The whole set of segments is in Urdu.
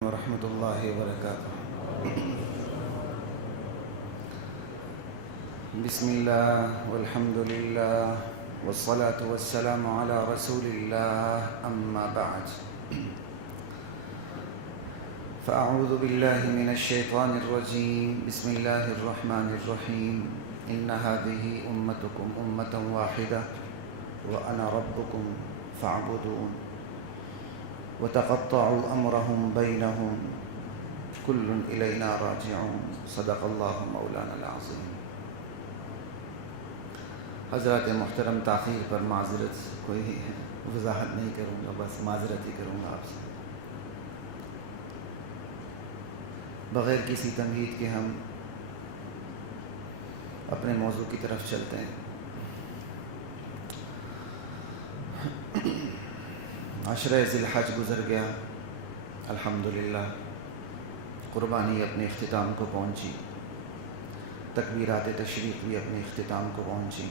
ورحمۃ اللہ وبرکاتہ۔ بسم اللہ والحمد للہ والصلاة والسلام علی رسول اللہ، اما بعد فاعوذ باللہ من الشیطان الرجیم، بسم اللہ الرحمن الرحیم۔ ان هذه امتکم امۃ واحدہ وانا ربکم فاعبدون وتقطعوا امرهم بینہم کل الینا راجعون، صدق اللہ مولانا العظیم۔ حضرات محترم، تاخیر پر معذرت، کوئی وضاحت نہیں کروں گا، بس معذرت ہی کروں گا آپ سے، بغیر کسی تمہید کے ہم اپنے موضوع کی طرف چلتے ہیں۔ عشرہ ذی الحج گزر گیا، الحمدللہ قربانی اپنے اختتام کو پہنچی، تکبیرات تشریق بھی اپنے اختتام کو پہنچی۔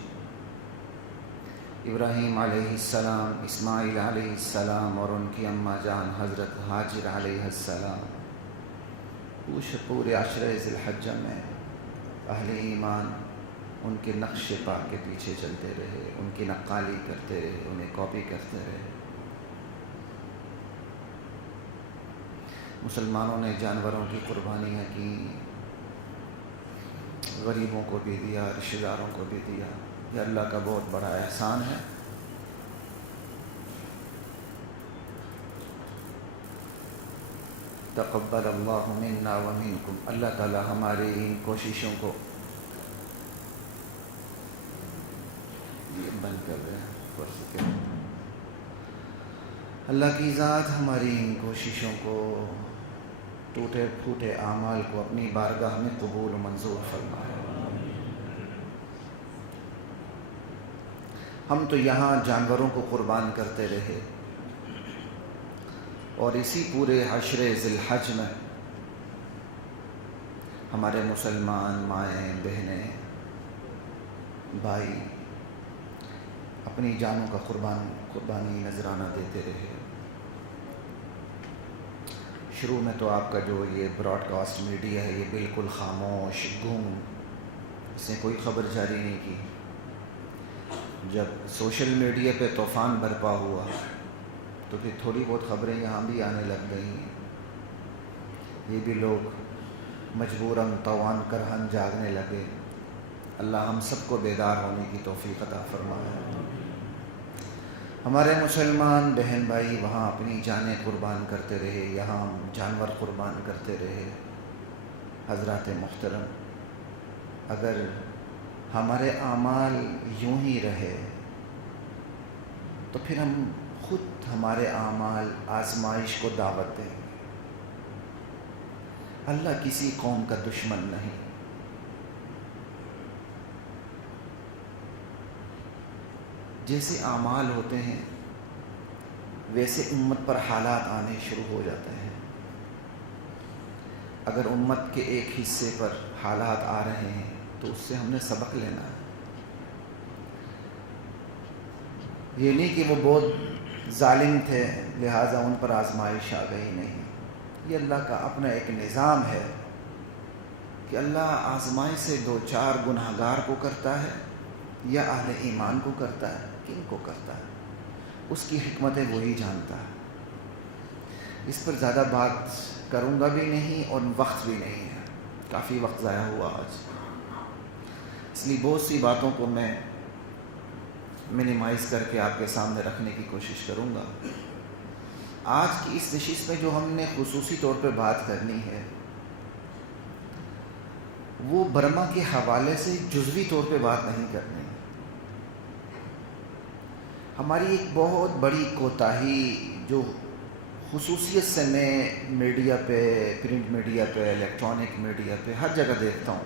ابراہیم علیہ السلام، اسماعیل علیہ السلام اور ان کی اماں جان حضرت ہاجر علیہ السلام پورے عشرہ ذی الحجہ میں اہل ایمان ان کے نقش پا کے پیچھے چلتے رہے، ان کی نقالی کرتے رہے، انہیں کاپی کرتے رہے۔ مسلمانوں نے جانوروں کی قربانیاں کی، غریبوں کو بھی دیا، رشتہ داروں کو بھی دیا۔ یہ اللہ کا بہت بڑا احسان ہے۔ تقبل اللہ منا ومنکم، اللہ تعالی ہماری ان کوششوں کو بند کر دیں، اللہ کی ذات ہماری ان کوششوں کو، ٹوٹے پھوٹے اعمال کو اپنی بارگاہ میں قبول و منظور فرمائے۔ ہم تو یہاں جانوروں کو قربان کرتے رہے، اور اسی پورے عشرہ ذی الحج میں ہمارے مسلمان مائیں بہنیں بھائی اپنی جانوں کا قربانی نذرانہ دیتے رہے۔ شروع میں تو آپ کا جو یہ براڈ کاسٹ میڈیا ہے، یہ بالکل خاموش گم، اس نے کوئی خبر جاری نہیں کی۔ جب سوشل میڈیا پہ طوفان برپا ہوا تو پھر تھوڑی بہت خبریں یہاں بھی آنے لگ گئیں۔ یہ بھی لوگ مجبوراً طوعاً کرہاً جاگنے لگے۔ اللہ ہم سب کو بیدار ہونے کی توفیق عطا فرمائے۔ ہمارے مسلمان بہن بھائی وہاں اپنی جانیں قربان کرتے رہے، یہاں جانور قربان کرتے رہے۔ حضرات محترم، اگر ہمارے اعمال یوں ہی رہے تو پھر ہم خود ہمارے اعمال آزمائش کو دعوت دیں۔ اللہ کسی قوم کا دشمن نہیں۔ جیسے اعمال ہوتے ہیں ویسے امت پر حالات آنے شروع ہو جاتے ہیں۔ اگر امت کے ایک حصے پر حالات آ رہے ہیں تو اس سے ہم نے سبق لینا ہے۔ یہ نہیں کہ وہ بہت ظالم تھے لہٰذا ان پر آزمائش آ گئی، نہیں۔ یہ اللہ کا اپنا ایک نظام ہے کہ اللہ آزمائش سے دو چار گناہگار کو کرتا ہے یا اہل ایمان کو کرتا ہے، کن کو کرتا ہے، اس کی حکمتیں وہی جانتا ہے۔ اس پر زیادہ بات کروں گا بھی نہیں اور وقت بھی نہیں ہے، کافی وقت ضائع ہوا آج، اس لیے بہت سی باتوں کو میں منیمائز کر کے آپ کے سامنے رکھنے کی کوشش کروں گا۔ آج کی اس نشست میں جو ہم نے خصوصی طور پہ بات کرنی ہے وہ برما کے حوالے سے جزوی طور پہ بات نہیں کرنی۔ ہماری ایک بہت بڑی کوتاہی جو خصوصیت سے میں میڈیا پہ، پرنٹ میڈیا پہ، الیکٹرانک میڈیا پہ ہر جگہ دیکھتا ہوں،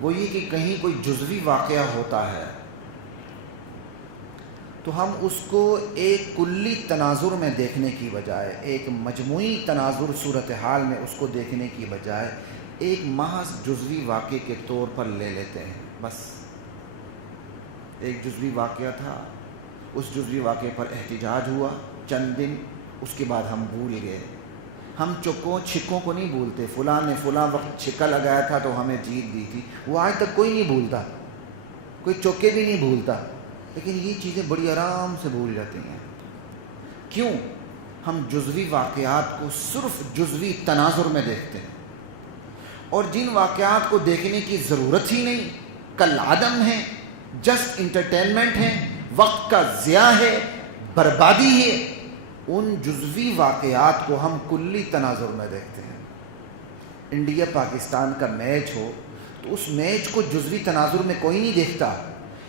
وہ یہ کہ کہیں کوئی جزوی واقعہ ہوتا ہے تو ہم اس کو ایک کلی تناظر میں دیکھنے کی بجائے، ایک مجموعی تناظر صورتحال میں اس کو دیکھنے کی بجائے ایک محض جزوی واقعے کے طور پر لے لیتے ہیں۔ بس ایک جزوی واقعہ تھا، اس جزوی واقعے پر احتجاج ہوا چند دن، اس کے بعد ہم بھول گئے۔ ہم چکوں چھکوں کو نہیں بھولتے، فلاں نے فلاں وقت چھکا لگایا تھا تو ہمیں جیت دی تھی، وہ آج تک کوئی نہیں بھولتا، کوئی چوکے بھی نہیں بھولتا، لیکن یہ چیزیں بڑی آرام سے بھول جاتی ہیں۔ کیوں؟ ہم جزوی واقعات کو صرف جزوی تناظر میں دیکھتے ہیں، اور جن واقعات کو دیکھنے کی ضرورت ہی نہیں، کالعدم ہیں، جسٹ انٹرٹینمنٹ ہیں، وقت کا ضیاع ہے، بربادی ہے، ان جزوی واقعات کو ہم کلی تناظر میں دیکھتے ہیں۔ انڈیا پاکستان کا میچ ہو تو اس میچ کو جزوی تناظر میں کوئی نہیں دیکھتا،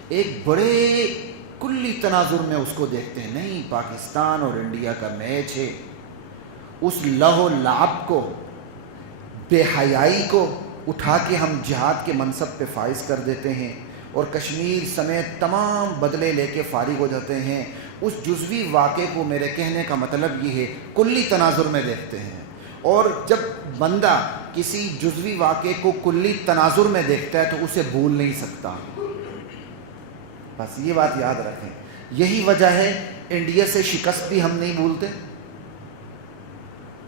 ایک بڑے کلی تناظر میں اس کو دیکھتے ہیں۔ نہیں، پاکستان اور انڈیا کا میچ ہے، اس لہو لعب کو، بے حیائی کو اٹھا کے ہم جہاد کے منصب پہ فائز کر دیتے ہیں، اور کشمیر سمیت تمام بدلے لے کے فارغ ہو جاتے ہیں۔ اس جزوی واقعے کو، میرے کہنے کا مطلب یہ ہے، کلی تناظر میں دیکھتے ہیں، اور جب بندہ کسی جزوی واقعے کو کلی تناظر میں دیکھتا ہے تو اسے بھول نہیں سکتا۔ بس یہ بات یاد رکھیں، یہی وجہ ہے انڈیا سے شکست بھی ہم نہیں بھولتے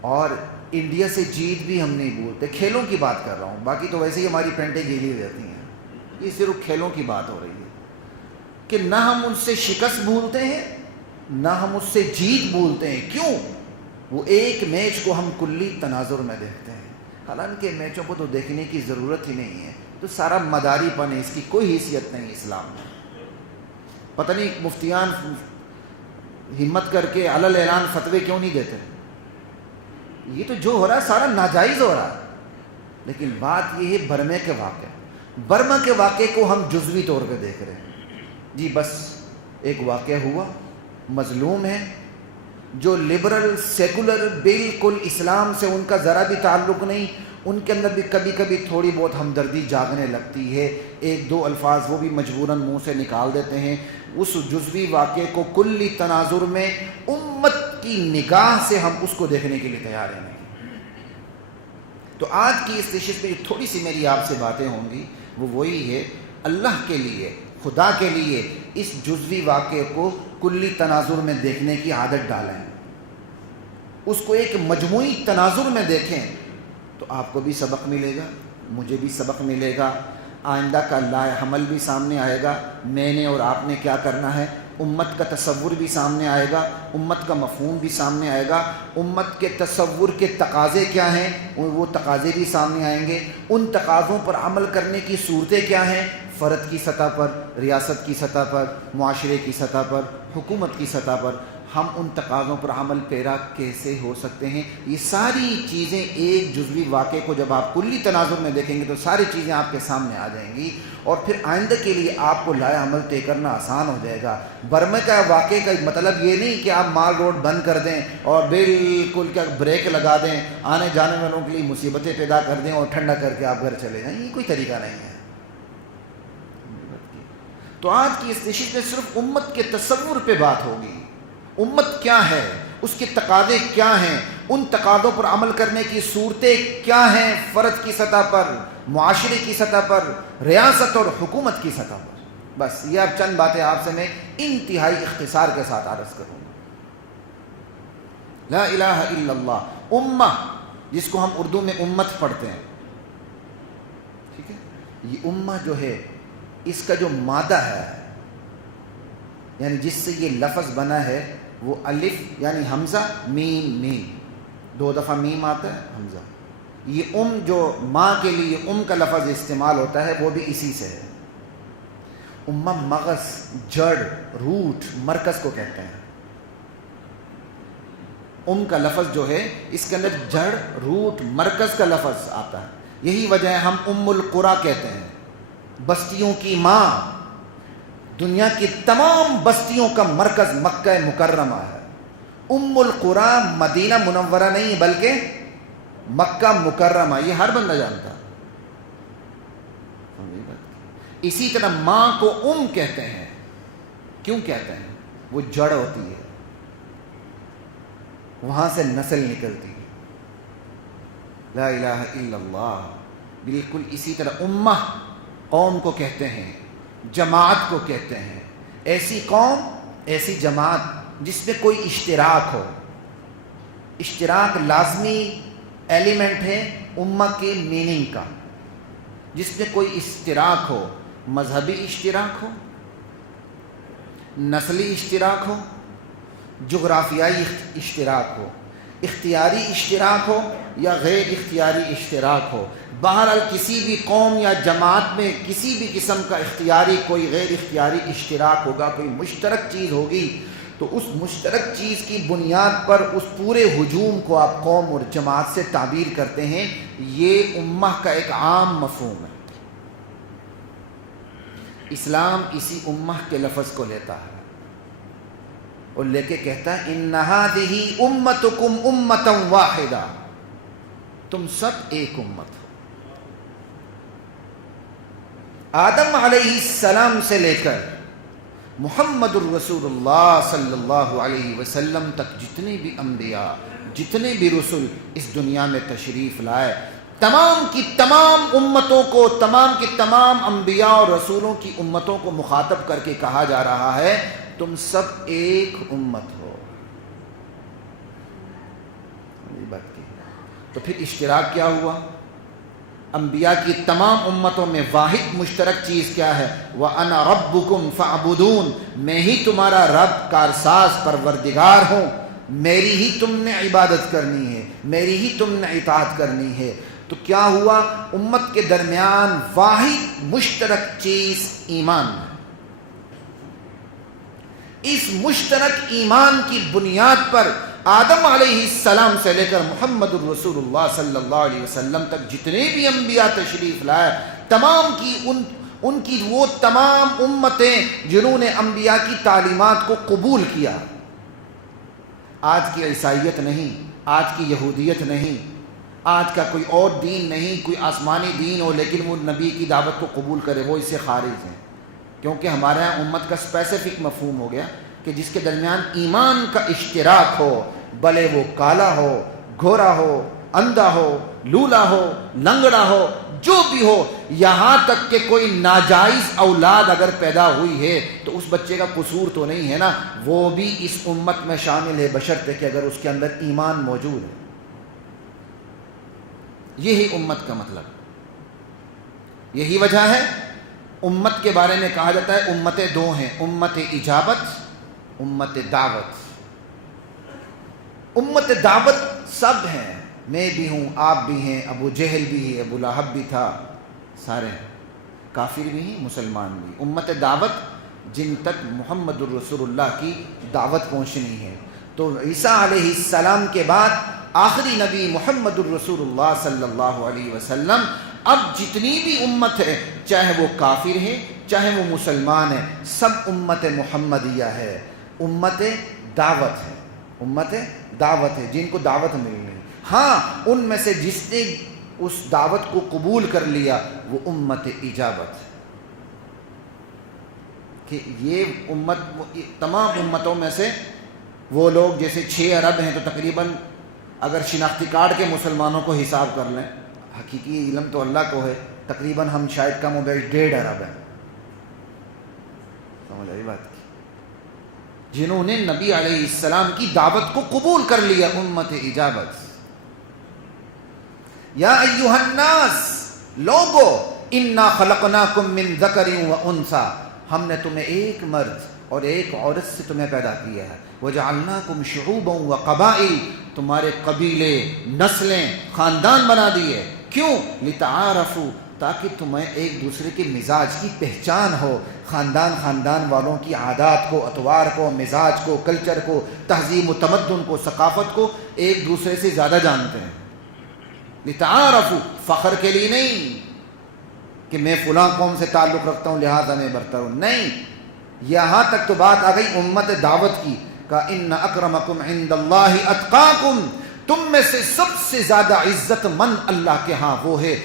اور انڈیا سے جیت بھی ہم نہیں بھولتے۔ کھیلوں کی بات کر رہا ہوں، باقی تو ویسے ہی ہماری پینٹیں گیلی رہتی ہیں، یہ صرف کھیلوں کی بات ہو رہی ہے کہ نہ ہم ان سے شکست بھولتے ہیں نہ ہم اس سے جیت بھولتے ہیں۔ کیوں؟ وہ ایک میچ کو ہم کلی تناظر میں دیکھتے ہیں، حالانکہ میچوں کو تو دیکھنے کی ضرورت ہی نہیں ہے، تو سارا مداری پن ہے، اس کی کوئی حیثیت نہیں اسلام میں۔ پتہ نہیں مفتیان ہمت کر کے علل اعلان فتوے کیوں نہیں دیتے؟ یہ تو جو ہو رہا ہے سارا ناجائز ہو رہا ہے، لیکن بات یہ ہے برما کے واقعے، برما کے واقعے کو ہم جزوی طور پہ دیکھ رہے ہیں۔ جی بس ایک واقعہ ہوا، مظلوم ہے، جو لبرل سیکولر بالکل اسلام سے ان کا ذرا بھی تعلق نہیں، ان کے اندر بھی کبھی کبھی تھوڑی بہت ہمدردی جاگنے لگتی ہے، ایک دو الفاظ وہ بھی مجبوراً منہ سے نکال دیتے ہیں۔ اس جزوی واقعے کو کلی تناظر میں امت کی نگاہ سے ہم اس کو دیکھنے کے لیے تیار ہیں۔ تو آج کی اس نشست میں جو تھوڑی سی میری آپ سے باتیں ہوں گی وہ وہی ہے، اللہ کے لیے، خدا کے لیے اس جزوی واقعے کو کلی تناظر میں دیکھنے کی عادت ڈالیں، اس کو ایک مجموعی تناظر میں دیکھیں تو آپ کو بھی سبق ملے گا، مجھے بھی سبق ملے گا، آئندہ کا لائحہ عمل بھی سامنے آئے گا، میں نے اور آپ نے کیا کرنا ہے، امت کا تصور بھی سامنے آئے گا، امت کا مفہوم بھی سامنے آئے گا، امت کے تصور کے تقاضے کیا ہیں وہ تقاضے بھی سامنے آئیں گے، ان تقاضوں پر عمل کرنے کی صورتیں کیا ہیں، فرد کی سطح پر، ریاست کی سطح پر، معاشرے کی سطح پر، حکومت کی سطح پر ہم ان تقاضوں پر عمل پیرا کیسے ہو سکتے ہیں۔ یہ ساری چیزیں ایک جزوی واقعے کو جب آپ کلی تناظر میں دیکھیں گے تو ساری چیزیں آپ کے سامنے آ جائیں گی، اور پھر آئندہ کے لیے آپ کو لائحہ عمل طے کرنا آسان ہو جائے گا۔ برما کا واقعے کا مطلب یہ نہیں کہ آپ مال روڈ بند کر دیں اور بالکل کیا بریک لگا دیں، آنے جانے والوں کے لیے مصیبتیں پیدا کر دیں اور ٹھنڈا کر کے آپ گھر چلے جائیں، یہ کوئی طریقہ نہیں ہے۔ تو آج کی اس نشست میں صرف امت کے تصور پہ بات ہوگی، امت کیا ہے، اس کے تقاضے کیا ہیں، ان تقاضوں پر عمل کرنے کی صورتیں کیا ہیں، فرد کی سطح پر، معاشرے کی سطح پر، ریاست اور حکومت کی سطح پر۔ بس یہ اب چند باتیں آپ سے میں انتہائی اختصار کے ساتھ عرض کروں۔ لا الہ الا اللہ، امہ جس کو ہم اردو میں امت پڑھتے ہیں، ٹھیک ہے، یہ امہ جو ہے اس کا جو مادہ ہے، یعنی جس سے یہ لفظ بنا ہے، وہ الف یعنی حمزہ میم میم، دو دفعہ میم آتا ہے حمزہ، یہ جو ماں کے لیے کا لفظ استعمال ہوتا ہے وہ بھی اسی سے ہے۔ امہ مغز، جڑ، روٹ، مرکز کو کہتے ہیں۔ کا لفظ جو ہے اس کے اندر جڑ، روٹ، مرکز کا لفظ آتا ہے، یہی وجہ ہے ہم القریٰ کہتے ہیں، بستیوں کی ماں۔ دنیا کی تمام بستیوں کا مرکز مکہ مکرمہ ہے۔ القریٰ مدینہ منورہ نہیں بلکہ مکہ مکرمہ، یہ ہر بندہ جانتا ہے۔ اسی طرح ماں کو کہتے ہیں، کیوں کہتے ہیں؟ وہ جڑ ہوتی ہے، وہاں سے نسل نکلتی ہے۔ لا الہ الا اللہ۔ بالکل اسی طرح امہ قوم کو کہتے ہیں، جماعت کو کہتے ہیں، ایسی قوم، ایسی جماعت جس میں کوئی اشتراک ہو، اشتراک لازمی ایلیمنٹ ہے امہ کے میننگ کا. جس میں کوئی اشتراک ہو، مذہبی اشتراک ہو، نسلی اشتراک ہو، جغرافیائی اشتراک ہو، اختیاری اشتراک ہو یا غیر اختیاری اشتراک ہو، بہرحال کسی بھی قوم یا جماعت میں کسی بھی قسم کا اختیاری کوئی غیر اختیاری اشتراک ہوگا، کوئی مشترک چیز ہوگی، تو اس مشترک چیز کی بنیاد پر اس پورے ہجوم کو آپ قوم اور جماعت سے تعبیر کرتے ہیں. یہ امہ کا ایک عام مفہوم ہے. اسلام اسی امہ کے لفظ کو لیتا ہے اور لے کے کہتا ہے ان ھذہ امتکم امۃ واحدہ، تم سب ایک امت ہو. آدم علیہ السلام سے لے کر محمد الرسول اللہ صلی اللہ علیہ وسلم تک جتنے بھی انبیاء، جتنے بھی رسل اس دنیا میں تشریف لائے، تمام کی تمام امتوں کو، تمام کی تمام انبیاء اور رسولوں کی امتوں کو مخاطب کر کے کہا جا رہا ہے تم سب ایک امت ہو. یہ بات کی تو پھر اشتراک کیا ہوا؟ انبیاء کی تمام امتوں میں واحد مشترک چیز کیا ہے؟ وَأَنَا رَبُّكُمْ فَاعْبُدُونَ، میں ہی تمہارا رب، کارساز، پروردگار ہوں، میری ہی تم نے عبادت کرنی ہے، میری ہی تم نے اطاعت کرنی ہے. تو کیا ہوا؟ امت کے درمیان واحد مشترک چیز ایمان ہے. اس مشترک ایمان کی بنیاد پر آدم علیہ السلام سے لے کر محمد الرسول اللہ صلی اللہ علیہ وسلم تک جتنے بھی انبیاء تشریف لائے، تمام کی ان کی وہ تمام امتیں جنہوں نے انبیاء کی تعلیمات کو قبول کیا. آج کی عیسائیت نہیں، آج کی یہودیت نہیں، آج کا کوئی اور دین نہیں، کوئی آسمانی دین ہو لیکن وہ نبی کی دعوت کو قبول کرے، وہ اس سے خارج ہیں. کیونکہ ہمارے یہاں امت کا اسپیسیفک مفہوم ہو گیا کہ جس کے درمیان ایمان کا اشتراک ہو، بھلے وہ کالا ہو، گھورا ہو، اندھا ہو، لولا ہو، لنگڑا ہو، جو بھی ہو، یہاں تک کہ کوئی ناجائز اولاد اگر پیدا ہوئی ہے تو اس بچے کا قصور تو نہیں ہے نا، وہ بھی اس امت میں شامل ہے بشرطے کہ اگر اس کے اندر ایمان موجود ہے. یہی امت کا مطلب، یہی وجہ ہے امت کے بارے میں کہا جاتا ہے امتیں دو ہیں، امت اجابت، امت دعوت. امت دعوت سب ہیں، میں بھی ہوں، آپ بھی ہیں، ابو جہل بھی ہے، ابو لہب بھی تھا، سارے ہیں، کافر بھی ہیں، مسلمان بھی. امت دعوت جن تک محمد الرسول اللہ کی دعوت پہنچنی ہے. تو عیسیٰ علیہ السلام کے بعد آخری نبی محمد الرسول اللہ صلی اللہ علیہ وسلم، اب جتنی بھی امت ہے، چاہے وہ کافر ہے چاہے وہ مسلمان ہے، سب امت محمدیہ ہے، امت دعوت ہے، امت دعوت ہے جن کو دعوت مل رہی. ہاں ان میں سے جس نے اس دعوت کو قبول کر لیا وہ امت اجابت ہے. کہ یہ امت تمام امتوں میں سے وہ لوگ جیسے 6 ارب ہیں تو تقریباً اگر شناختی کارڈ کے مسلمانوں کو حساب کر لیں، حقیقی علم تو اللہ کو ہے، تقریباً ہم شاید کم و بیش 1.5 ارب ہیں. سمجھ آئی بات کی؟ جنہوں نے نبی علیہ السلام کی دعوت کو قبول کر لیا، امت اجابت. یا ایھا الناس، لوگو، انا خلقناکم من ذکر و انثی، ہم نے تمہیں ایک مرد اور ایک عورت سے تمہیں پیدا کیا ہے. وجعلناکم شعوبا و قبائل، تمہارے قبیلے، نسلیں، خاندان بنا دیے. کیوں؟ لتعارفوا، تاکہ تمہیں ایک دوسرے کے مزاج کی پہچان ہو. خاندان والوں کی عادات کو، اطوار کو، مزاج کو، کلچر کو، تہذیب و تمدن کو، ثقافت کو ایک دوسرے سے زیادہ جانتے ہیں. لتعارفوا، فخر کے لیے نہیں کہ میں فلاں قوم سے تعلق رکھتا ہوں لہذا میں برتر ہوں، نہیں. یہاں تک تو بات آ گئی امت دعوت کی، کہ ان اکرمکم عند اللہ اتقاکم، تم میں سے سب سے زیادہ عزت مند اللہ کے ہاں وہ ہے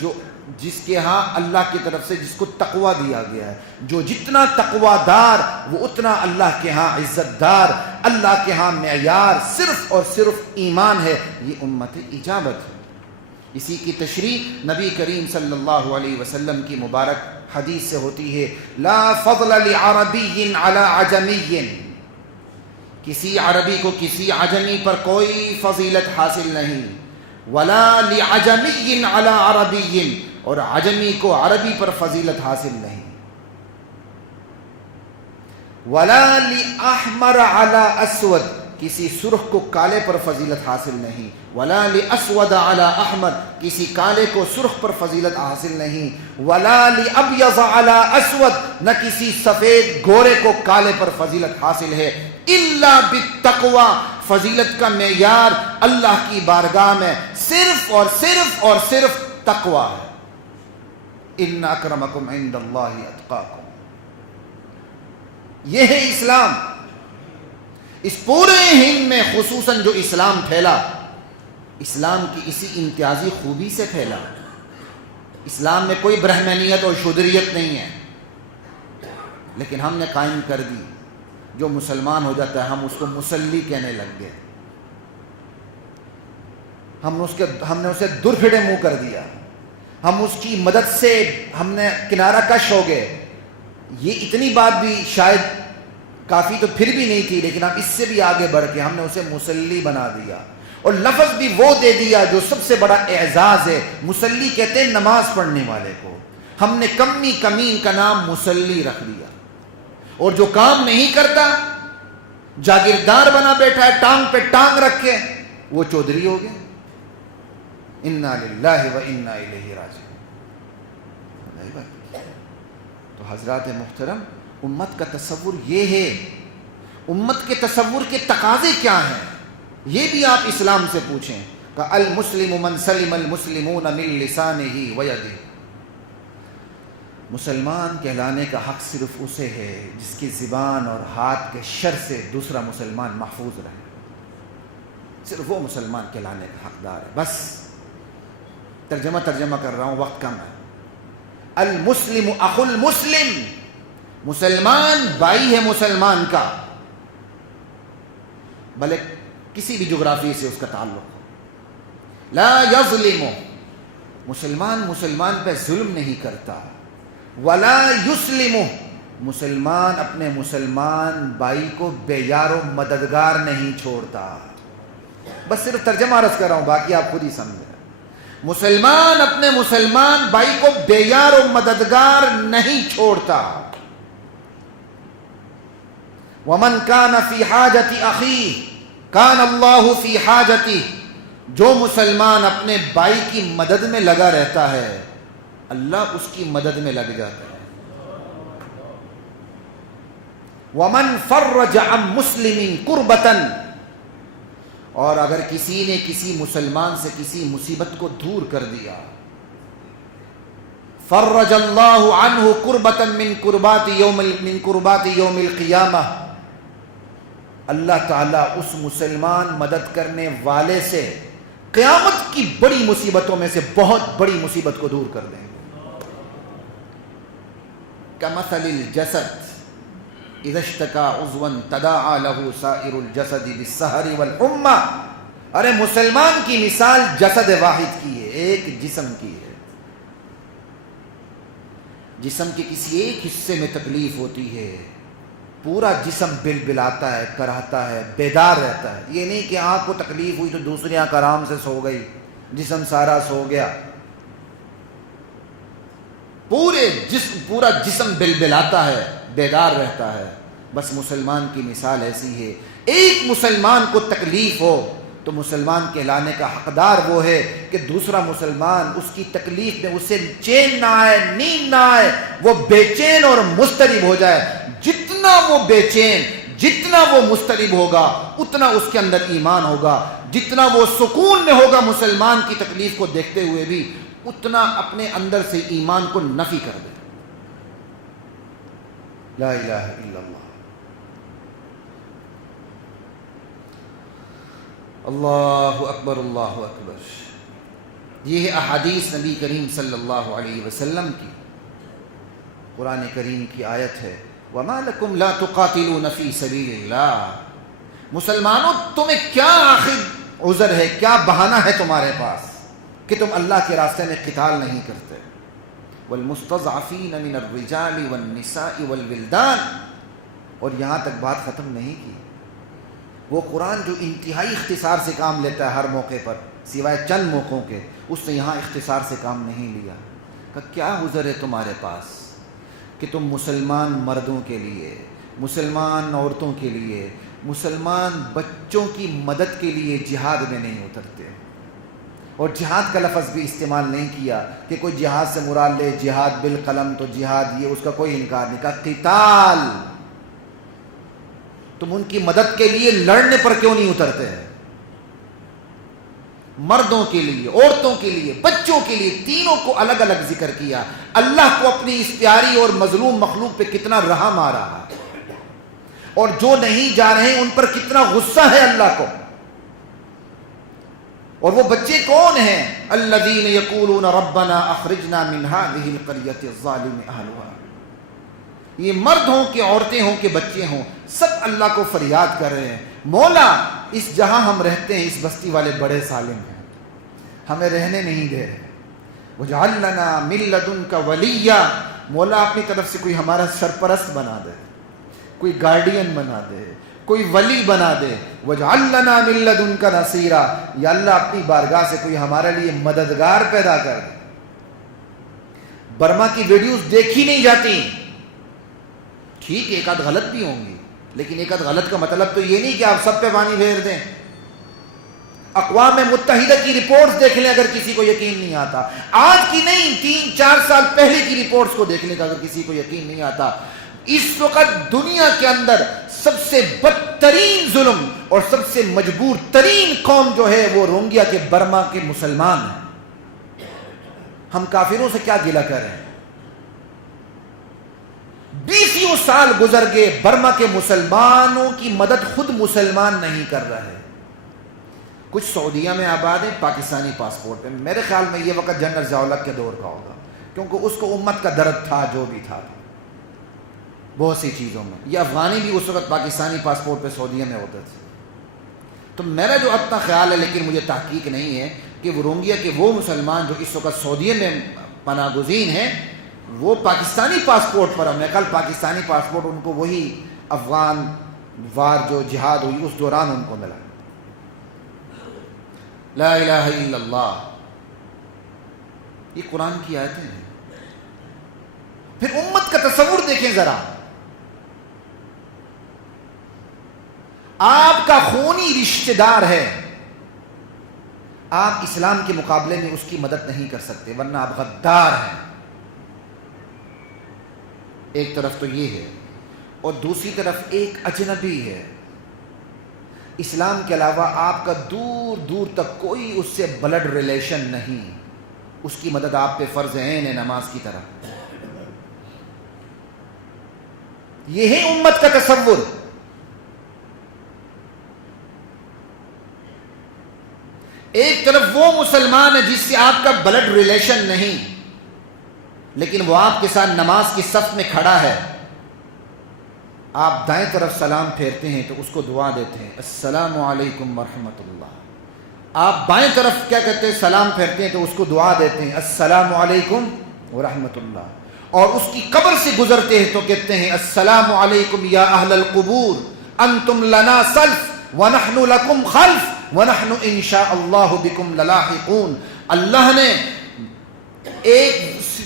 جو جس کے ہاں اللہ کی طرف سے جس کو تقوی دیا گیا ہے. جو جتنا تقوی دار وہ اتنا اللہ کے ہاں عزت دار. اللہ کے ہاں معیار صرف اور صرف ایمان ہے. یہ امت اجابت ہے. اسی کی تشریح نبی کریم صلی اللہ علیہ وسلم کی مبارک حدیث سے ہوتی ہے، لا فضل لعربی علی عجمی، کسی عربی کو کسی عجمی پر کوئی فضیلت حاصل نہیں. ولا لعجمی علی عربی، اور عجمی کو عربی پر فضیلت حاصل نہیں. ولا لأحمر علی اسود، کسی سرخ کو کالے پر فضیلت حاصل نہیں. ولا لأسود علی احمر، کسی کالے کو سرخ پر فضیلت حاصل نہیں. ولا لأبیض علی اسود، نہ کسی سفید گورے کو کالے پر فضیلت حاصل ہے. الا بالتقوی، فضیلت کا معیار اللہ کی بارگاہ میں صرف اور صرف اور صرف تقوی ہے. ان اکرمکم عند اللہ اتقاکم. یہ ہے اسلام. اس پورے ہند میں خصوصاً جو اسلام پھیلا، اسلام کی اسی امتیازی خوبی سے پھیلا. اسلام میں کوئی برہمنیت اور شودریت نہیں ہے، لیکن ہم نے قائم کر دی. جو مسلمان ہو جاتا ہے ہم اس کو مسلی کہنے لگ گئے. ہم نے اسے دور پھٹے منہ کر دیا. ہم اس کی مدد سے ہم نے کنارہ کش ہو گئے. یہ اتنی بات بھی شاید کافی تو پھر بھی نہیں تھی، لیکن ہم اس سے بھی آگے بڑھ کے ہم نے اسے مسلی بنا دیا، اور لفظ بھی وہ دے دیا جو سب سے بڑا اعزاز ہے. مسلی کہتے ہیں نماز پڑھنے والے کو. ہم نے کمی کمین کا نام مسلی رکھ دیا. اور جو کام نہیں کرتا، جاگیردار بنا بیٹھا ہے ٹانگ پہ ٹانگ رکھ کے، وہ چودھری ہو گیا. انا للہ و انا الیہ راجعون. تو حضرات محترم، امت کا تصور یہ ہے. امت کے تصور کے تقاضے کیا ہیں یہ بھی آپ اسلام سے پوچھیں. کہ المسلم من سلم المسلمون من لسانہ ویدہ. مسلمان کہلانے کا حق صرف اسے ہے جس کی زبان اور ہاتھ کے شر سے دوسرا مسلمان محفوظ رہے. صرف وہ مسلمان کہلانے کا حقدار ہے. بس ترجمہ کر رہا ہوں، وقت کم ہے. المسلم اخو المسلم، مسلمان بھائی ہے مسلمان کا، بھلے کسی بھی جغرافی سے اس کا تعلق. لا یظلم، مسلمان پہ ظلم نہیں کرتا. ولا یسلم، مسلمان اپنے مسلمان بھائی کو بے یار و مددگار نہیں چھوڑتا. بس صرف ترجمہ عرض کر رہا ہوں، باقی آپ خود ہی سمجھیں. مسلمان اپنے مسلمان بھائی کو بے یار و مددگار نہیں چھوڑتا. ومن کان فی حاجت اخیہ کان اللہ فی حاجتہ، جو مسلمان اپنے بھائی کی مدد میں لگا رہتا ہے اللہ اس کی مدد میں لگ جاتا ہے. ومن فرج عن مسلم کربۃ، اور اگر کسی نے کسی مسلمان سے کسی مصیبت کو دور کر دیا، فرج اللہ عنہ کربۃ من کربات یوم القیامہ، اللہ تعالیٰ اس مسلمان مدد کرنے والے سے قیامت کی بڑی مصیبتوں میں سے بہت بڑی مصیبت کو دور کر دیں گے. کمثل الجسد اذا اشتکا عضوا تداعی له سائر الجسد بالسہر والحمى. ارے مسلمان کی مثال جسد واحد کی ہے، ایک جسم کی ہے. جسم کے کسی ایک حصے میں تکلیف ہوتی ہے، پورا جسم بلبلاتا ہے، کراہتا ہے، بیدار رہتا ہے. یہ نہیں کہ آنکھ کو تکلیف ہوئی تو دوسری آنکھ آرام سے سو گئی، جسم سارا سو گیا. پورا جسم بلبلاتا ہے، بیدار رہتا ہے. بس مسلمان کی مثال ایسی ہے. ایک مسلمان کو تکلیف ہو تو مسلمان کہلانے کا حقدار وہ ہے کہ دوسرا مسلمان اس کی تکلیف میں اسے چین نہ آئے، نیند نہ آئے، وہ بے چین اور مضطرب ہو جائے. جتنا وہ بے چین، جتنا وہ مضطرب ہوگا اتنا اس کے اندر ایمان ہوگا. جتنا وہ سکون میں ہوگا مسلمان کی تکلیف کو دیکھتے ہوئے بھی، اتنا اپنے اندر سے ایمان کو نفی کر دے. لا الہ الا اللہ. اللہ اکبر، اللہ اکبر. یہ احادیث نبی کریم صلی اللہ علیہ وسلم کی، قرآن کریم کی آیت ہے. وَمَا لَكُمْ لَا تُقَاتِلُونَ فِي سَبِيلِ اللَّهِ. مسلمانوں تمہیں کیا آخر عذر ہے، کیا بہانہ ہے تمہارے پاس کہ تم اللہ کے راستے میں قتال نہیں کرتے. وَالْمُسْتَضْعَفِينَ مِنَ الرِّجَالِ وَالنِّسَاءِ وَالْوِلْدَانِ. اور یہاں تک بات ختم نہیں کی. وہ قرآن جو انتہائی اختصار سے کام لیتا ہے ہر موقع پر سوائے چند موقعوں کے، اس نے یہاں اختصار سے کام نہیں لیا۔ کہ کیا عذر ہے تمہارے پاس کہ تم مسلمان مردوں کے لیے، مسلمان عورتوں کے لیے، مسلمان بچوں کی مدد کے لیے جہاد میں نہیں اترتے؟ اور جہاد کا لفظ بھی استعمال نہیں کیا کہ کوئی جہاد سے مراد لے جہاد بالقلم تو جہاد، یہ اس کا کوئی انکار نہیں، کہا قتال۔ تم ان کی مدد کے لیے لڑنے پر کیوں نہیں اترتے ہیں؟ مردوں کے لیے، عورتوں کے لیے، بچوں کے لیے، تینوں کو الگ الگ ذکر کیا۔ اللہ کو اپنی اس پیاری اور مظلوم مخلوق پہ کتنا رحم آ رہا ہے، اور جو نہیں جا رہے ہیں ان پر کتنا غصہ ہے اللہ کو۔ اور وہ بچے کون ہیں؟ الذین یقولون ربنا اخرجنا من هذه القرية الظالم اهلها۔ یہ مرد ہوں کہ عورتیں ہوں کہ بچے ہوں، سب اللہ کو فریاد کر رہے ہیں، مولا اس جہاں ہم رہتے ہیں اس بستی والے بڑے ظالم ہیں، ہمیں رہنے نہیں دے رہے، وَاجْعَلْ لَنَا مِن لَّدُنْكَ وَلِيًّا، مولا اپنی طرف سے کوئی ہمارا سرپرست بنا دے، کوئی گارڈین بنا دے، کوئی ولی بنا دے، وَاجْعَلْ لَنَا مِن لَّدُنْكَ نَصِيرًا، یا اللہ اپنی بارگاہ سے کوئی ہمارے لیے مددگار پیدا کر دے۔ برما کی ویڈیوز دیکھی نہیں جاتی، ٹھیک ایک آدھ غلط بھی ہوں گی، لیکن ایک آدھ غلط کا مطلب تو یہ نہیں کہ آپ سب پہ پانی پھیر دیں۔ اقوام متحدہ کی رپورٹس دیکھ لیں اگر کسی کو یقین نہیں آتا، آج کی نہیں 3-4 سال پہلے کی رپورٹس کو دیکھ لیں اگر کسی کو یقین نہیں آتا۔ اس وقت دنیا کے اندر سب سے بدترین ظلم اور سب سے مجبور ترین قوم جو ہے وہ روہنگیا کے برما کے مسلمان ہیں۔ ہم کافروں سے کیا گلہ کر رہے ہیں؟ 20 سال گزر گئے، برما کے مسلمانوں کی مدد خود مسلمان نہیں کر رہے۔ کچھ سعودیہ میں آباد ہیں پاکستانی پاسپورٹ پہ، میرے خیال میں یہ وقت جنرل ضیاء کے دور کا ہوگا، کیونکہ اس کو امت کا درد تھا جو بھی تھا بہت سی چیزوں میں۔ یہ افغانی بھی اس وقت پاکستانی پاسپورٹ پہ سعودیہ میں ہوتے تھے۔ تو میرا جو اپنا خیال ہے، لیکن مجھے تحقیق نہیں ہے، کہ وہ روہنگیا کے وہ مسلمان جو اس وقت سعودیہ میں پناہ گزین ہیں وہ پاکستانی پاسپورٹ پر، ہم نے کل پاکستانی پاسپورٹ ان کو وہی افغان وار جو جہاد ہوئی اس دوران ان کو ملا۔ لا الہ الا اللہ، یہ قرآن کی آیتیں ہیں۔ پھر امت کا تصور دیکھیں ذرا، آپ کا خونی رشتہ دار ہے، آپ اسلام کے مقابلے میں اس کی مدد نہیں کر سکتے ورنہ آپ غدار ہیں۔ ایک طرف تو یہ ہے، اور دوسری طرف ایک اجنبی ہے، اسلام کے علاوہ آپ کا دور دور تک کوئی اس سے بلڈ ریلیشن نہیں، اس کی مدد آپ پہ فرض عین ہے نماز کی طرح۔ یہ ہے امت کا تصور۔ ایک طرف وہ مسلمان ہے جس سے آپ کا بلڈ ریلیشن نہیں، لیکن وہ آپ کے ساتھ نماز کی صف میں کھڑا ہے، آپ دائیں طرف سلام پھیرتے ہیں تو اس کو دعا دیتے ہیں السلام علیکم ورحمۃ اللہ، آپ بائیں طرف کیا کہتے ہیں سلام پھیرتے ہیں تو اس کو دعا دیتے ہیں السلام علیکم ورحمۃ اللہ، اور اس کی قبر سے گزرتے ہیں تو کہتے ہیں السلام علیکم یا اہل القبور انتم لنا سلف ونحن لکم خلف ونحن انشاء اللہ بکم للاحقون۔ اللہ نے ایک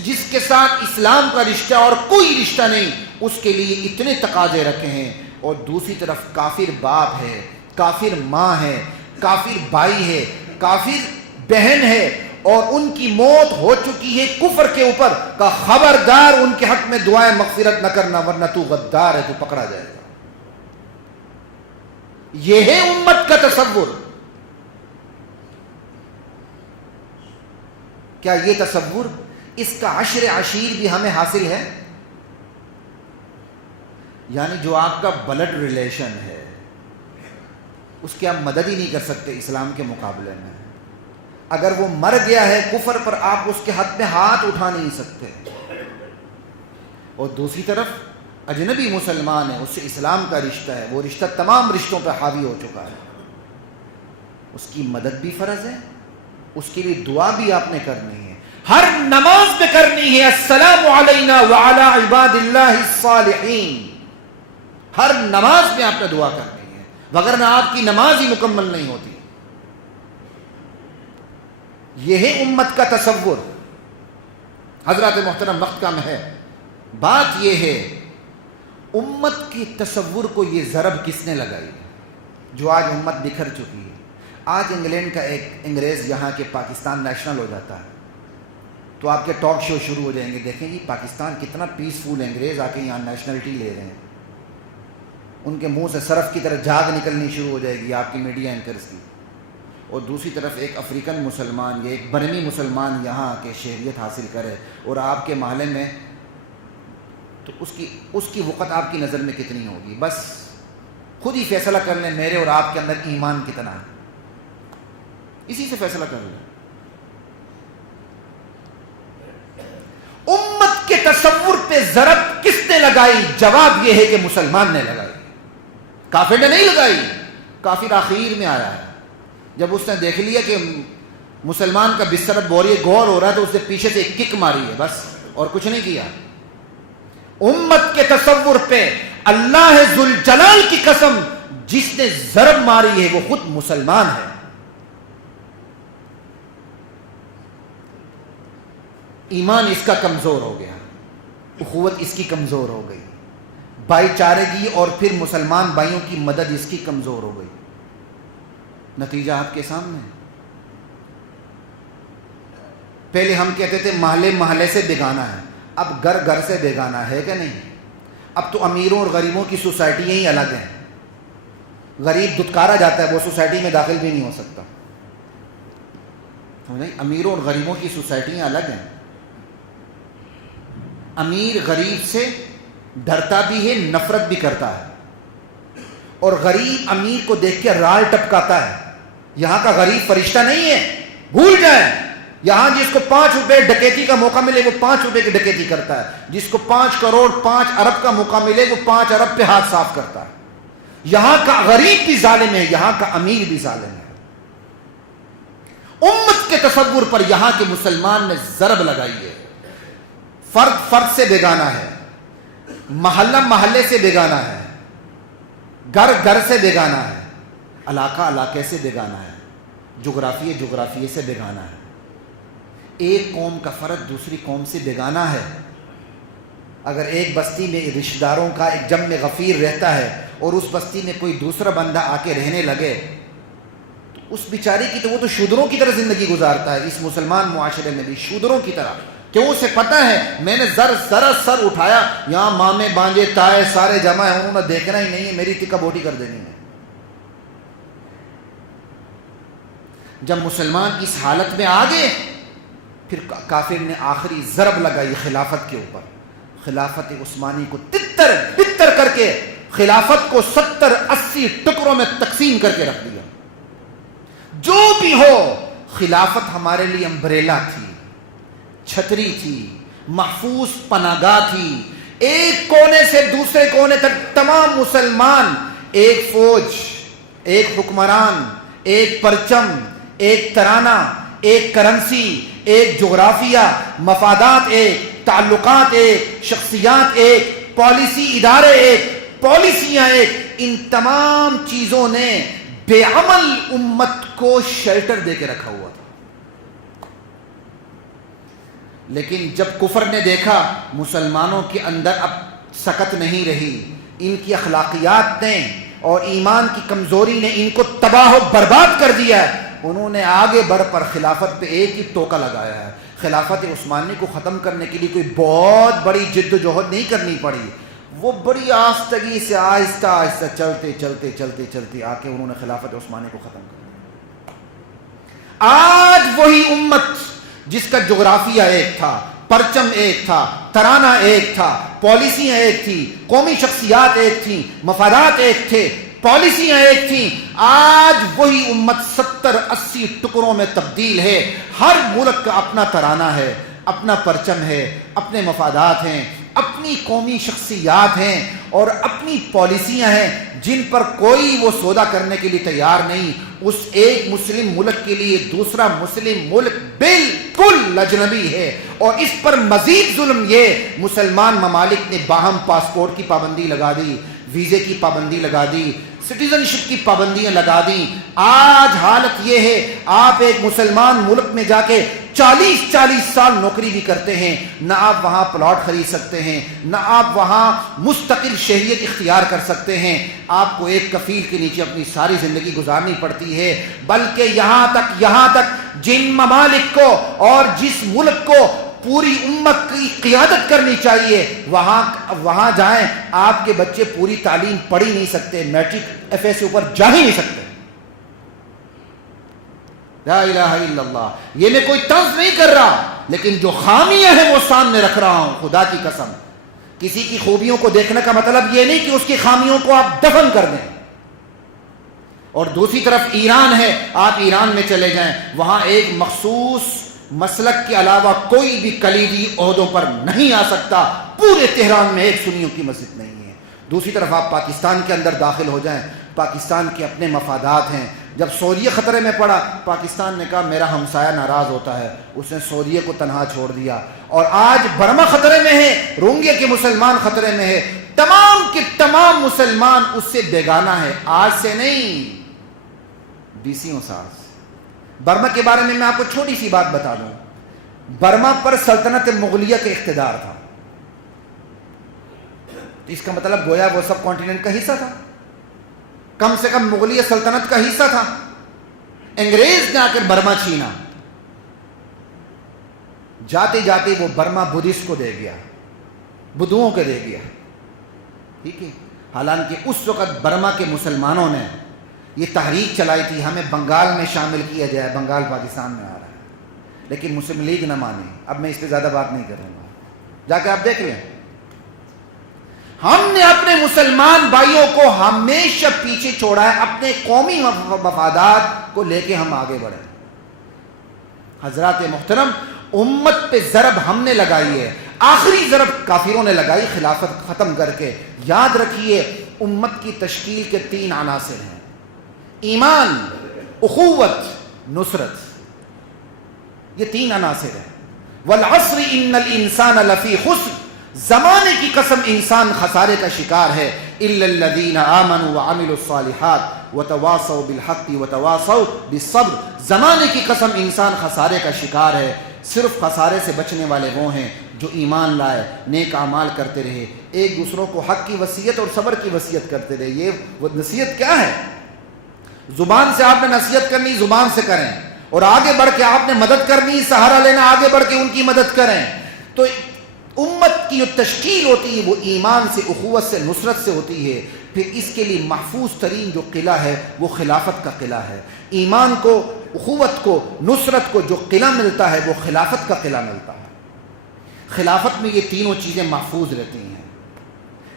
جس کے ساتھ اسلام کا رشتہ اور کوئی رشتہ نہیں، اس کے لیے اتنے تقاضے رکھے ہیں، اور دوسری طرف کافر باپ ہے، کافر ماں ہے، کافر بھائی ہے، کافر بہن ہے، اور ان کی موت ہو چکی ہے کفر کے اوپر، کا خبردار ان کے حق میں دعائیں مغفرت نہ کرنا ورنہ تو غدار ہے، تو پکڑا جائے گا۔ یہ ہے امت کا تصور۔ کیا یہ تصور، اس کا عشر عشیر بھی ہمیں حاصل ہے؟ یعنی جو آپ کا بلڈ ریلیشن ہے اس کی آپ مدد ہی نہیں کر سکتے اسلام کے مقابلے میں، اگر وہ مر گیا ہے کفر پر آپ اس کے حق میں ہاتھ اٹھا نہیں سکتے، اور دوسری طرف اجنبی مسلمان ہے، اس سے اسلام کا رشتہ ہے، وہ رشتہ تمام رشتوں پہ حاوی ہو چکا ہے، اس کی مدد بھی فرض ہے، اس کے لیے دعا بھی آپ نے کرنی ہے، ہر نماز میں کرنی ہے السلام علینا وعلی عباد اللہ الصالحین، ہر نماز میں آپ نے دعا کرنی ہے، وگرنہ آپ کی نماز ہی مکمل نہیں ہوتی۔ یہ ہے امت کا تصور۔ حضرات محترم، وقت کم ہے، بات یہ ہے امت کی تصور کو یہ ضرب کس نے لگائی جو آج امت بکھر چکی ہے۔ آج انگلینڈ کا ایک انگریز یہاں کے پاکستان نیشنل ہو جاتا ہے تو آپ کے ٹاک شو شروع ہو جائیں گے، دیکھیں جی پاکستان کتنا پیسفل، انگریز آ کے یہاں نیشنلٹی لے رہے ہیں۔ ان کے منہ سے سرف کی طرح جھاگ نکلنی شروع ہو جائے گی آپ کی میڈیا اینکرز کی۔ اور دوسری طرف ایک افریقن مسلمان یا ایک برمی مسلمان یہاں آ کے شہریت حاصل کرے اور آپ کے محلے میں، تو اس کی وقت آپ کی نظر میں کتنی ہوگی؟ بس خود ہی فیصلہ کر لیں میرے اور آپ کے اندر ایمان کتنا ہے، اسی سے فیصلہ کر لیں۔ امت کے تصور پہ ضرب کس نے لگائی؟ جواب یہ ہے کہ مسلمان نے لگائی، کافر نے نہیں لگائی۔ کافر آخر میں آیا ہے، جب اس نے دیکھ لیا کہ مسلمان کا بستر بوری گول ہو رہا ہے تو اس نے پیچھے سے ایک کک ماری ہے بس، اور کچھ نہیں کیا۔ امت کے تصور پہ اللہ ذوالجلال کی قسم جس نے ضرب ماری ہے وہ خود مسلمان ہے۔ ایمان اس کا کمزور ہو گیا، اخوت اس کی کمزور ہو گئی، بھائی چارگی اور پھر مسلمان بھائیوں کی مدد اس کی کمزور ہو گئی۔ نتیجہ آپ کے سامنے۔ پہلے ہم کہتے تھے محلے محلے سے بیگانہ ہے، اب گھر گھر سے بیگانہ ہے کہ نہیں؟ اب تو امیروں اور غریبوں کی سوسائٹیاں ہی الگ ہیں۔ غریب دھتکارا جاتا ہے، وہ سوسائٹی میں داخل بھی نہیں ہو سکتا۔ امیروں اور غریبوں کی سوسائٹیاں الگ ہیں۔ امیر غریب سے ڈرتا بھی ہے، نفرت بھی کرتا ہے، اور غریب امیر کو دیکھ کے رال ٹپکاتا ہے۔ یہاں کا غریب فرشتہ نہیں ہے، بھول جائیں۔ یہاں جس کو 5 روپے ڈکیتی کا موقع ملے وہ 5 روپے کی ڈکیتی کرتا ہے، جس کو 5 کروڑ 5 ارب کا موقع ملے وہ 5 ارب پہ ہاتھ صاف کرتا ہے۔ یہاں کا غریب بھی ظالم ہے، یہاں کا امیر بھی ظالم ہے۔ امت کے تصور پر یہاں کے مسلمان نے ضرب لگائی ہے۔ فرد فرد سے بیگانہ ہے، محلہ محلے سے بیگانہ ہے، گھر گھر سے بیگانہ ہے، علاقہ علاقے سے بیگانہ ہے، جغرافیے جغرافیے سے بیگانہ ہے۔ ایک قوم کا فرد دوسری قوم سے بیگانہ ہے۔ اگر ایک بستی میں رشتہ داروں کا ایک جمع غفیر رہتا ہے اور اس بستی میں کوئی دوسرا بندہ آ کے رہنے لگے تو اس بیچارے کی تو وہ تو شودروں کی طرح زندگی گزارتا ہے۔ اس مسلمان معاشرے میں بھی شودروں کی طرح، کیوں؟ اسے پتہ ہے میں نے ذرا سر اٹھایا، یہاں مامے بانجے تائے سارے جمع ہیں، انہوں نے دیکھنا ہی نہیں ہے، میری ٹکا بوٹی کر دینی ہے۔ جب مسلمان اس حالت میں آ گئے پھر کافر نے آخری ضرب لگائی خلافت کے اوپر۔ خلافت عثمانی کو تتر بتر کر کے خلافت کو 70-80 ٹکڑوں میں تقسیم کر کے رکھ دیا۔ جو بھی ہو، خلافت ہمارے لیے امبریلا تھی، چھتری تھی، محفوظ پناہگاہ تھی۔ ایک کونے سے دوسرے کونے تک تمام مسلمان، ایک فوج، ایک حکمران، ایک پرچم، ایک ترانہ، ایک کرنسی، ایک جغرافیہ، مفادات ایک، تعلقات ایک، شخصیات ایک، پالیسی ادارے ایک، پالیسیاں ایک۔ ان تمام چیزوں نے بے عمل امت کو شیلٹر دے کے رکھا ہوا تھا۔ لیکن جب کفر نے دیکھا مسلمانوں کے اندر اب سکت نہیں رہی، ان کی اخلاقیات نے اور ایمان کی کمزوری نے ان کو تباہ و برباد کر دیا ہے، انہوں نے آگے بڑھ پر خلافت پہ ایک ہی ٹوکا لگایا ہے۔ خلافت عثمانی کو ختم کرنے کے لیے کوئی بہت بڑی جد و جہد نہیں کرنی پڑی، وہ بڑی آہستگی سے آہستہ آہستہ چلتے آ کے انہوں نے خلافت عثمانی کو ختم کر۔ آج وہی امت جس کا جغرافیہ ایک تھا، پرچم ایک تھا، ترانہ ایک تھا، پالیسیاں ایک تھی، قومی شخصیات ایک تھیں، مفادات ایک تھے، پالیسیاں ایک تھیں، آج وہی امت 70-80 ٹکڑوں میں تبدیل ہے۔ ہر ملک کا اپنا ترانہ ہے، اپنا پرچم ہے، اپنے مفادات ہیں، اپنی قومی شخصیات ہیں اور اپنی پالیسیاں ہیں جن پر کوئی وہ سودا کرنے کے لیے تیار نہیں۔ اس ایک مسلم ملک کے لیے دوسرا مسلم ملک بالکل اجنبی ہے، اور اس پر مزید ظلم یہ مسلمان ممالک نے باہم پاسپورٹ کی پابندی لگا دی، ویزے کی پابندی لگا دی، سٹیزن شپ کی پابندیاں لگا دیں. آج حالت یہ ہے آپ ایک مسلمان ملک میں جا کے 40 سال نوکری بھی کرتے ہیں، نہ آپ وہاں پلاٹ خرید سکتے ہیں، نہ آپ وہاں مستقل شہریت اختیار کر سکتے ہیں. آپ کو ایک کفیل کے نیچے اپنی ساری زندگی گزارنی پڑتی ہے. بلکہ یہاں تک جن ممالک کو اور جس ملک کو پوری امت کی قیادت کرنی چاہیے وہاں جائیں، آپ کے بچے پوری تعلیم پڑھ ہی نہیں سکتے، میٹرک ایف اے سے اوپر جا ہی نہیں سکتے. لا الہ الا اللہ. یہ میں کوئی طنز نہیں کر رہا، لیکن جو خامیاں ہیں وہ سامنے رکھ رہا ہوں. خدا کی قسم، کسی کی خوبیوں کو دیکھنے کا مطلب یہ نہیں کہ اس کی خامیوں کو آپ دفن کر دیں. اور دوسری طرف ایران ہے، آپ ایران میں چلے جائیں، وہاں ایک مخصوص مسلک کے علاوہ کوئی بھی کلیدی عہدوں پر نہیں آ سکتا. پورے تہران میں ایک سنیوں کی مسجد نہیں ہے. دوسری طرف آپ پاکستان کے اندر داخل ہو جائیں، پاکستان کے اپنے مفادات ہیں. جب سوریہ خطرے میں پڑا، پاکستان نے کہا میرا ہمسایہ ناراض ہوتا ہے، اس نے سوریہ کو تنہا چھوڑ دیا. اور آج برما خطرے میں ہے، روہنگیا کے مسلمان خطرے میں ہے، تمام کے تمام مسلمان اس سے بیگانہ ہے. آج سے نہیں، 20 سال. برما کے بارے میں آپ کو چھوٹی سی بات بتا دوں. برما پر سلطنت مغلیہ کا اقتدار تھا. اس کا مطلب گویا وہ سب کانٹیننٹ کا حصہ تھا، کم سے کم مغلیہ سلطنت کا حصہ تھا. انگریز نے آ کر برما چھینا، جاتے جاتے وہ برما بدھسٹ کو دے گیا، بدھوؤں کو دے گیا. ٹھیک ہے. حالانکہ اس وقت برما کے مسلمانوں نے یہ تحریک چلائی تھی ہمیں بنگال میں شامل کیا جائے، بنگال پاکستان میں آ رہا ہے، لیکن مسلم لیگ نہ مانی. اب میں اس پہ زیادہ بات نہیں کروں گا، جا کے آپ دیکھ لیں. ہم نے اپنے مسلمان بھائیوں کو ہمیشہ پیچھے چھوڑا ہے، اپنے قومی مفادات کو لے کے ہم آگے بڑھے. حضرات محترم، امت پہ ضرب ہم نے لگائی ہے، آخری ضرب کافروں نے لگائی خلافت ختم کر کے. یاد رکھیے، امت کی تشکیل کے 3 عناصر ہیں: ایمان، اخوت، نصرت. یہ 3 عناصر ہیں. والعصر ان الانسان لفی خسر. زمانے کی قسم انسان خسارے کا شکار ہے. الا الذین آمنوا وعملوا الصالحات وتواصوا بالحق وتواصوا بالصبر. زمانے کی قسم انسان خسارے کا شکار ہے. صرف خسارے سے بچنے والے وہ ہیں جو ایمان لائے، نیک اعمال کرتے رہے، ایک دوسروں کو حق کی وصیت اور صبر کی وصیت کرتے رہے. یہ وہ نصیحت کیا ہے؟ زبان سے آپ نے نصیحت کرنی، زبان سے کریں. اور آگے بڑھ کے آپ نے مدد کرنی، سہارا لینا، آگے بڑھ کے ان کی مدد کریں. تو امت کی جو تشکیل ہوتی ہے وہ ایمان سے، اخوت سے، نصرت سے ہوتی ہے. پھر اس کے لیے محفوظ ترین جو قلعہ ہے وہ خلافت کا قلعہ ہے. ایمان کو، اخوت کو، نصرت کو جو قلعہ ملتا ہے وہ خلافت کا قلعہ ملتا ہے. خلافت میں یہ تینوں چیزیں محفوظ رہتی ہیں.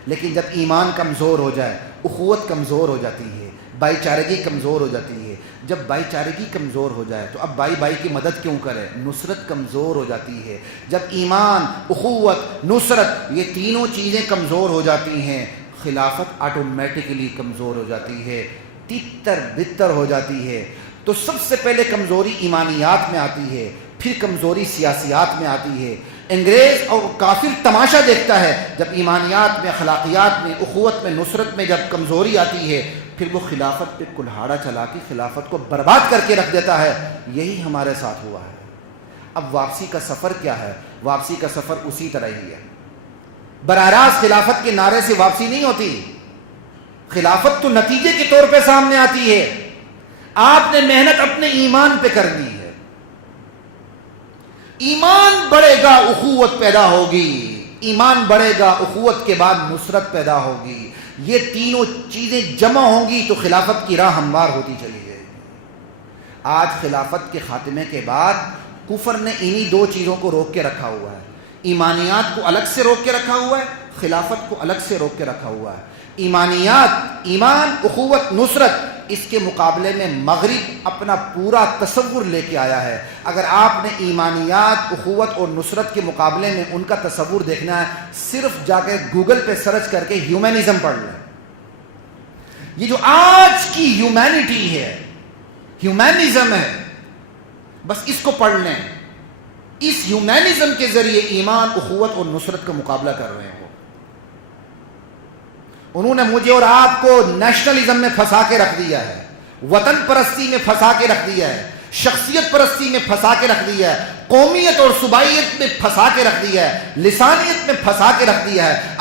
لیکن جب ایمان کمزور ہو جائے، اخوت کمزور ہو جاتی ہے، بھائی چارگی کمزور ہو جاتی ہے. جب بھائی چارگی کمزور ہو جائے تو اب بھائی کی مدد کیوں کرے؟ نصرت کمزور ہو جاتی ہے. جب ایمان، اخوت، نصرت یہ تینوں چیزیں کمزور ہو جاتی ہیں، خلافت آٹومیٹکلی کمزور ہو جاتی ہے، تتر بتر ہو جاتی ہے. تو سب سے پہلے کمزوری ایمانیات میں آتی ہے، پھر کمزوری سیاسیات میں آتی ہے. انگریز اور کافر تماشا دیکھتا ہے جب ایمانیات میں، اخلاقیات میں، اخوت میں، نصرت میں جب کمزوری آتی ہے، پھر وہ خلافت پہ کلہاڑا چلا کے خلافت کو برباد کر کے رکھ دیتا ہے. یہی ہمارے ساتھ ہوا ہے. اب واپسی کا سفر کیا ہے؟ واپسی کا سفر اسی طرح ہی ہے. براہ راست خلافت کے نعرے سے واپسی نہیں ہوتی. خلافت تو نتیجے کے طور پہ سامنے آتی ہے. آپ نے محنت اپنے ایمان پہ کرنی ہے. ایمان بڑھے گا، اخوت پیدا ہوگی. ایمان بڑھے گا، اخوت کے بعد نصرت پیدا ہوگی. یہ تینوں چیزیں جمع ہوں گی تو خلافت کی راہ ہموار ہوتی چلی جائے گی. آج خلافت کے خاتمے کے بعد کفر نے انہی 2 چیزوں کو روک کے رکھا ہوا ہے. ایمانیات کو الگ سے روک کے رکھا ہوا ہے، خلافت کو الگ سے روک کے رکھا ہوا ہے. ایمانیات، ایمان، اخوت، نصرت، اس کے مقابلے میں مغرب اپنا پورا تصور لے کے آیا ہے. اگر آپ نے ایمانیات، اخوت اور نصرت کے مقابلے میں ان کا تصور دیکھنا ہے، صرف جا کے گوگل پہ سرچ کر کے ہیومنزم پڑھ لیں. یہ جو آج کی ہیومینٹی ہے، ہیومنزم ہے، بس اس کو پڑھ لیں. اس ہیومنزم کے ذریعے ایمان، اخوت اور نصرت کا مقابلہ کر رہے ہیں. انہوں نے مجھے اور آپ کو نیشنلزم میں پھنسا کے رکھ دیا ہے، وطن پرستی میں پھنسا کے رکھ دیا ہے، شخصیت پرستی میں پھنسا کے رکھ دیا ہے، قومیت اور صوبائیت میں پھنسا کے رکھ دیا ہے، لسانیت میں پھنسا کے رکھ دیا ہے۔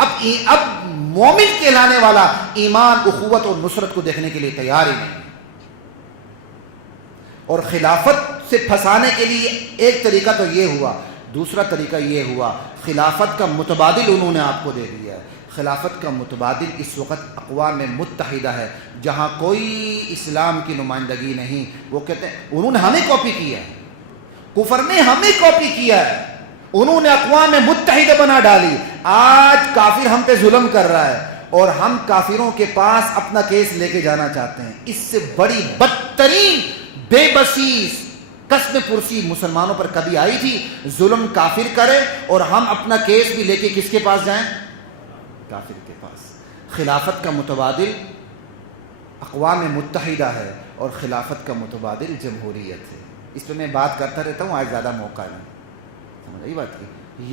اب مومن کہلانے والا ایمان، اخوت اور نصرت کو دیکھنے کے لیے تیار ہی نہیں۔ اور خلافت سے پھنسانے کے لیے ایک طریقہ تو یہ ہوا، دوسرا طریقہ یہ ہوا خلافت کا متبادل انہوں نے آپ کو دے دیا ہے۔ خلافت کا متبادل اس وقت اقوام متحدہ ہے، جہاں کوئی اسلام کی نمائندگی نہیں۔ وہ کہتے ہیں انہوں نے ہمیں کاپی کیا ہے، کفر نے ہمیں کاپی کیا ہے، انہوں نے اقوام متحدہ بنا ڈالی۔ آج کافر ہم پہ ظلم کر رہا ہے اور ہم کافروں کے پاس اپنا کیس لے کے جانا چاہتے ہیں۔ اس سے بڑی بدترین بے بسی قسم پرسی مسلمانوں پر کبھی آئی تھی؟ ظلم کافر کرے اور ہم اپنا کیس بھی لے کے کس کے پاس جائیں؟ کافر کے پاس۔ خلافت کا متبادل اقوام متحدہ ہے اور خلافت کا متبادل جمہوریت ہے۔ اس پہ میں بات کرتا رہتا ہوں، آج زیادہ موقع نہیں، سمجھ آئی بات کی؟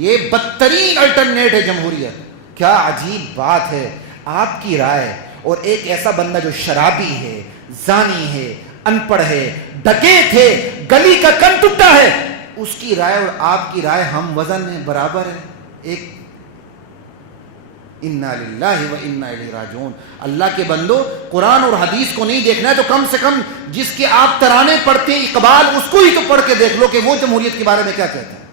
یہ بدترین الٹرنیٹ ہے جمہوریت۔ کیا عجیب بات ہے، آپ کی رائے اور ایک ایسا بندہ جو شرابی ہے، زانی ہے، ان پڑھ ہے، ڈکیت ہے، گلی کا کن ٹوٹا ہے، اس کی رائے اور آپ کی رائے ہم وزن میں برابر ہے۔ ایک انا للہ و انا الیہ راجعون۔ اللہ کے بندو، قرآن اور حدیث کو نہیں دیکھنا ہے تو کم سے کم جس کے آپ ترانے پڑھتے ہیں اقبال، اس کو ہی تو پڑھ کے دیکھ لو کہ وہ جمہوریت کے بارے میں کیا کہتا ہے۔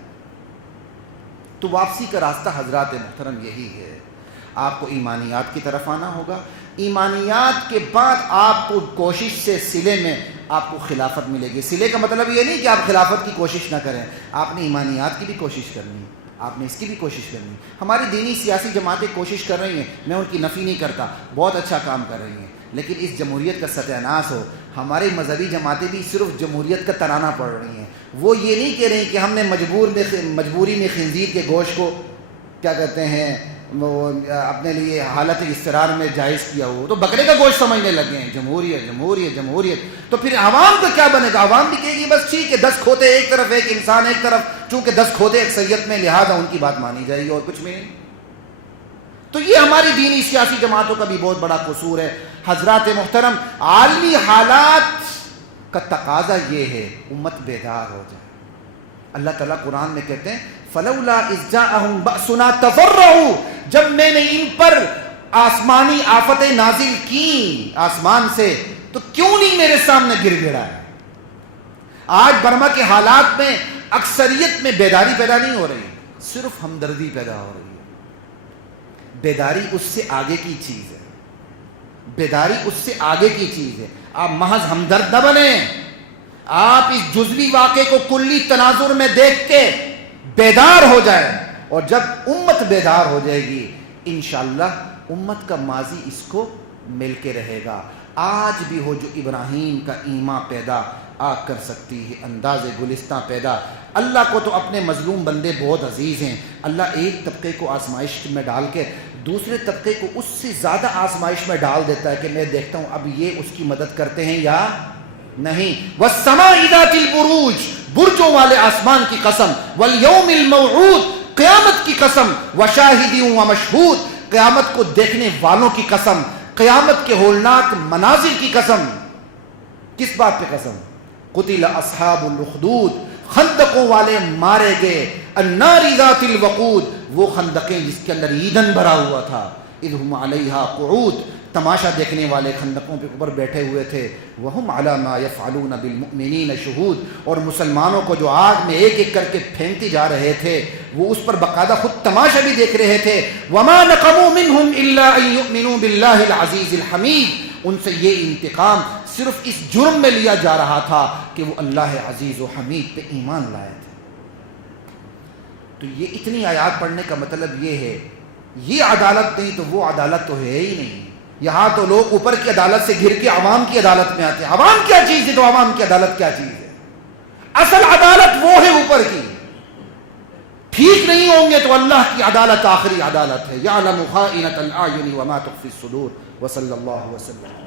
تو واپسی کا راستہ حضرات محترم یہی ہے، آپ کو ایمانیات کی طرف آنا ہوگا۔ ایمانیات کے بعد آپ کو کوشش سے صلے میں آپ کو خلافت ملے گی۔ صلے کا مطلب یہ نہیں کہ آپ خلافت کی کوشش نہ کریں، آپ نے ایمانیات کی بھی کوشش کرنی ہے، آپ نے اس کی بھی کوشش کرنی ہے۔ ہماری دینی سیاسی جماعتیں کوشش کر رہی ہیں، میں ان کی نفی نہیں کرتا، بہت اچھا کام کر رہی ہیں، لیکن اس جمہوریت کا ستیاناس ہو۔ ہماری مذہبی جماعتیں بھی صرف جمہوریت کا ترانہ پڑھ رہی ہیں، وہ یہ نہیں کہہ رہی کہ ہم نے مجبوری میں خنزیر کے گوشت کو کیا کہتے ہیں وہ اپنے لیے حالت اضطرار میں جائز کیا ہو، تو بکرے کا گوشت سمجھنے لگے ہیں جمہوریت جمہوریت جمہوریت۔ تو پھر عوام کا کیا بنے گا؟ عوام بھی کہے گی بس ٹھیک ہے، 10 کھوتے ایک طرف، ایک انسان ایک طرف، چونکہ 10 کھوتے ایک سید میں، لہٰذا ان کی بات مانی جائے گی اور کچھ بھی نہیں۔ تو یہ ہماری دینی سیاسی جماعتوں کا بھی بہت بڑا قصور ہے۔ حضرات محترم، عالمی حالات کا تقاضا یہ ہے امت بیدار ہو جائے۔ اللہ تعالیٰ قرآن میں کہتے ہیں فلولا اذ جاءہم بأسنا تضرعوا، جب میں نے ان پر آسمانی آفتیں نازل کی آسمان سے تو کیوں نہیں میرے سامنے گر گڑائے۔ آج برما کے حالات میں اکثریت میں بیداری پیدا نہیں ہو رہی، صرف ہمدردی پیدا ہو رہی ہے۔ بیداری اس سے آگے کی چیز ہے، بیداری اس سے آگے کی چیز ہے۔ آپ محض ہمدرد نہ بنیں، آپ اس جزوی واقعے کو کلی تناظر میں دیکھ کے بیدار ہو جائیں، اور جب امت بیدار ہو جائے گی انشاءاللہ امت کا ماضی اس کو مل کے رہے گا۔ آج بھی ہو جو ابراہیم کا ایمان پیدا آ کر سکتی ہے انداز گلستہ پیدا۔ اللہ کو تو اپنے مظلوم بندے بہت عزیز ہیں۔ اللہ ایک طبقے کو آزمائش میں ڈال کے دوسرے طبقے کو اس سے زیادہ آزمائش میں ڈال دیتا ہے کہ میں دیکھتا ہوں اب یہ اس کی مدد کرتے ہیں یا نہیں۔ وَالسَّمَاءِ ذَاتِ الْبُرُوجِ، برجوں والے آسمان کی قسم، وَالْيَوْمِ الْمَوْعُودِ، قیامت کی قسم، وَشَاهِدٍ وَمَشْهُودٍ، قیامت کو دیکھنے والوں کی قسم، قیامت کے ہولناک مناظر کی قسم۔ کس بات پہ قسم؟ قُتِلَ أَصْحَابُ الْأُخْدُودِ، خندقوں والے مارے گئے، النَّارِ ذَاتِ الْوَقُودِ، وہ خندقیں جس کے اندر ایندھن بھرا ہوا تھا، اِذْ هُمْ عَلَيْهَا قُعُودٌ، تماشا دیکھنے والے خندقوں کے اوپر بیٹھے ہوئے تھے، وَهُمْ عَلَى مَا يَفْعَلُونَ بِالْمُؤْمِنِينَ شُهُودٌ، اور مسلمانوں کو جو آگ میں ایک ایک کر کے پھینکتے جا رہے تھے وہ اس پر باقاعدہ خود تماشا بھی دیکھ رہے تھے۔ وَمَا نَقَمُوا مِنْهُمْ إِلَّا أَن يُؤْمِنُوا بِاللَّهِ الْعَزِيزِ الْحَمِيدِ، ان سے یہ انتقام صرف اس جرم میں لیا جا رہا تھا کہ وہ اللہ عزیز و حمید پہ ایمان لائے تھے۔ تو یہ اتنی آیات پڑھنے کا مطلب یہ ہے، یہ عدالت نہیں تو وہ عدالت تو ہے ہی نہیں۔ یہاں تو لوگ اوپر کی عدالت سے گر کے عوام کی عدالت میں آتے ہیں۔ عوام کیا چیز ہے تو عوام کی عدالت کیا چیز ہے؟ اصل عدالت وہ ہے اوپر کی۔ ٹھیک نہیں ہوں گے تو اللہ کی عدالت آخری عدالت ہے۔ یعلم خائنۃ الاعین وما تخفی الصدور، وصلی اللہ وسلم۔